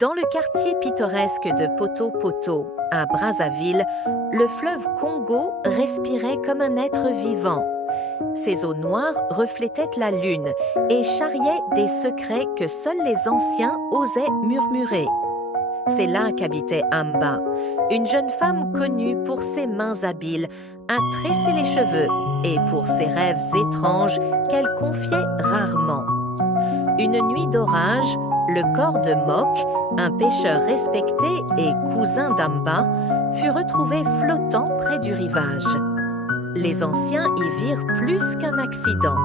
Dans le quartier pittoresque de Poto-Poto, à Brazzaville, le fleuve Congo respirait comme un être vivant. Ses eaux noires reflétaient la lune et charriaient des secrets que seuls les anciens osaient murmurer. C'est là qu'habitait Amba, une jeune femme connue pour ses mains habiles à tresser les cheveux et pour ses rêves étranges qu'elle confiait rarement. Une nuit d'orage, le corps de Mok, un pêcheur respecté et cousin d'Amba, fut retrouvé flottant près du rivage. Les anciens y virent plus qu'un accident.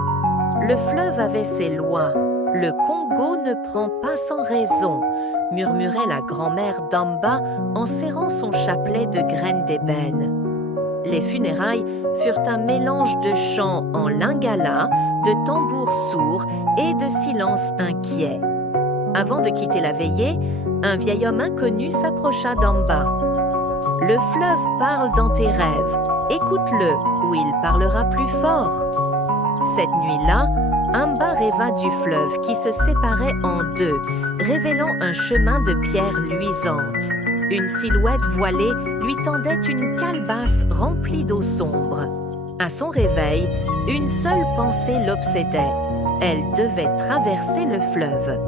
Le fleuve avait ses lois. Le Congo ne prend pas sans raison, murmurait la grand-mère d'Amba en serrant son chapelet de graines d'ébène. Les funérailles furent un mélange de chants en lingala, de tambours sourds et de silences inquiets. Avant de quitter la veillée, un vieil homme inconnu s'approcha d'Amba. « Le fleuve parle dans tes rêves. Écoute-le, ou il parlera plus fort. » Cette nuit-là, Amba rêva du fleuve qui se séparait en deux, révélant un chemin de pierres luisantes. Une silhouette voilée lui tendait une calebasse remplie d'eau sombre. À son réveil, une seule pensée l'obsédait. Elle devait traverser le fleuve.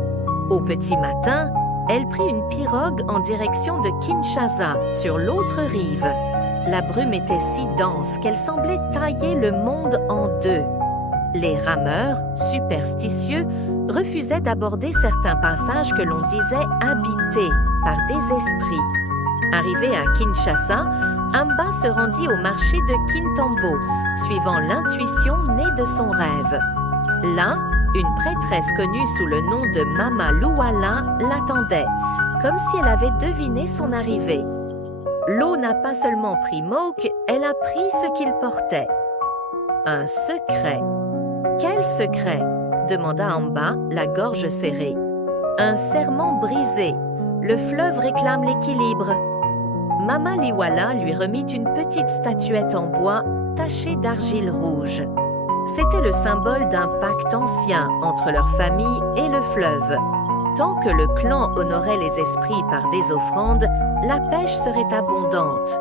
Au petit matin, elle prit une pirogue en direction de Kinshasa, sur l'autre rive. La brume était si dense qu'elle semblait tailler le monde en deux. Les rameurs, superstitieux, refusaient d'aborder certains passages que l'on disait habités par des esprits. Arrivée à Kinshasa, Amba se rendit au marché de Kintambo, suivant l'intuition née de son rêve. Là, une prêtresse connue sous le nom de Mama Luwala l'attendait, comme si elle avait deviné son arrivée. L'eau n'a pas seulement pris Mok, elle a pris ce qu'il portait. Un secret. Quel secret? Demanda Amba, la gorge serrée. Un serment brisé. Le fleuve réclame l'équilibre. Mama Liwala lui remit une petite statuette en bois tachée d'argile rouge. C'était le symbole d'un pacte ancien entre leur famille et le fleuve. Tant que le clan honorait les esprits par des offrandes, la pêche serait abondante.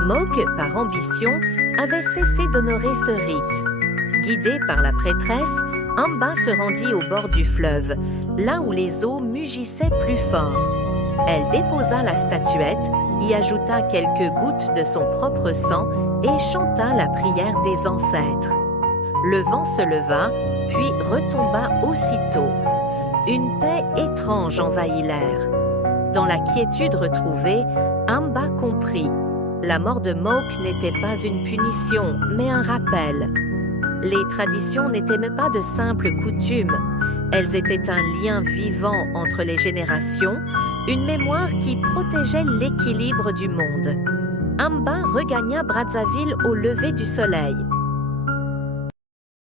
Mok, par ambition, avait cessé d'honorer ce rite. Guidé par la prêtresse, Amba se rendit au bord du fleuve, là où les eaux mugissaient plus fort. Elle déposa la statuette, y ajouta quelques gouttes de son propre sang et chanta la prière des ancêtres. Le vent se leva, puis retomba aussitôt. Une paix étrange envahit l'air. Dans la quiétude retrouvée, Amba comprit. La mort de Mok n'était pas une punition, mais un rappel. Les traditions n'étaient même pas de simples coutumes. Elles étaient un lien vivant entre les générations, une mémoire qui protégeait l'équilibre du monde. Amba regagna Brazzaville au lever du soleil.